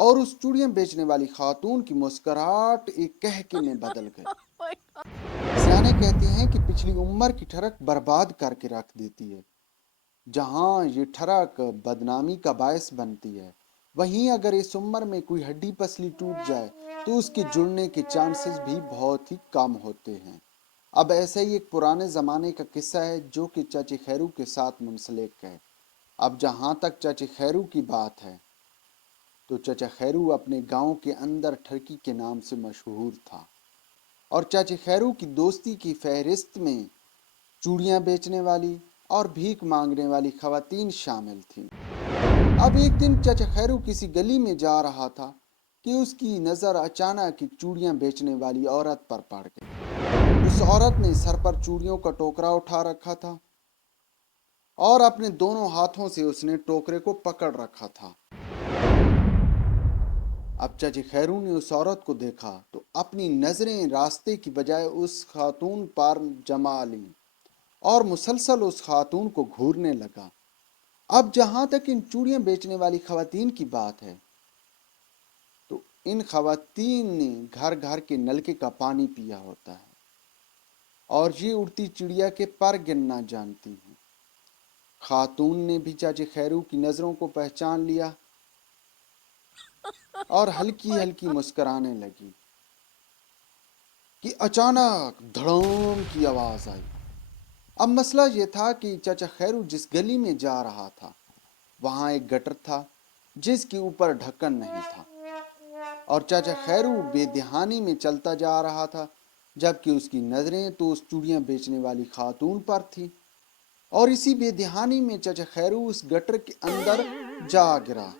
اور اس چوڑیاں بیچنے والی خاتون کی مسکراہٹ ایک کہکے میں بدل گئی۔ سیانے کہتے ہیں کہ پچھلی عمر کی ٹھڑک برباد کر کے رکھ دیتی ہے۔ جہاں یہ ٹھڑک بدنامی کا باعث بنتی ہے، وہیں اگر اس عمر میں کوئی ہڈی پسلی ٹوٹ جائے تو اس کے جڑنے کے چانسز بھی بہت ہی کم ہوتے ہیں۔ اب ایسا ہی ایک پرانے زمانے کا قصہ ہے جو کہ چاچے خیرو کے ساتھ منسلک ہے۔ اب جہاں تک چاچے خیرو کی بات ہے تو چاچا خیرو اپنے گاؤں کے اندر ٹھرکی کے نام سے مشہور تھا، اور چاچے خیرو کی دوستی کی فہرست میں چوڑیاں بیچنے والی اور بھیک مانگنے والی خواتین شامل تھیں۔ اب ایک دن چاچا خیرو کسی گلی میں جا رہا تھا کہ اس کی نظر اچانک ایک چوڑیاں بیچنے والی عورت پر پڑ گئی۔ اس عورت نے سر پر چوڑیوں کا ٹوکرا اٹھا رکھا تھا اور اپنے دونوں ہاتھوں سے اس نے ٹوکرے کو پکڑ رکھا تھا۔ اب چاچے خیرو نے اس عورت کو دیکھا تو اپنی نظریں راستے کی بجائے اس خاتون پر جما لیں اور مسلسل اس خاتون کو گھورنے لگا۔ اب جہاں تک ان چوڑیاں بیچنے والی خواتین کی بات ہے تو ان خواتین نے گھر گھر کے نلکے کا پانی پیا ہوتا ہے اور یہ اڑتی چڑیا کے پر گننا جانتی ہیں۔ خاتون نے بھی چاچے خیرو کی نظروں کو پہچان لیا اور ہلکی ہلکی مسکرانے لگی کہ اچانک دھڑام کی آواز آئی۔ اب مسئلہ یہ تھا کہ چاچا خیرو جس گلی میں جا رہا تھا وہاں ایک گٹر تھا جس کے اوپر ڈھکن نہیں تھا، اور چاچا خیرو بے دہانی میں چلتا جا رہا تھا جبکہ اس کی نظریں تو اس چوڑیاں بیچنے والی خاتون پر تھی، اور اسی بے دہانی میں چاچا خیرو اس گٹر کے اندر جا گرا۔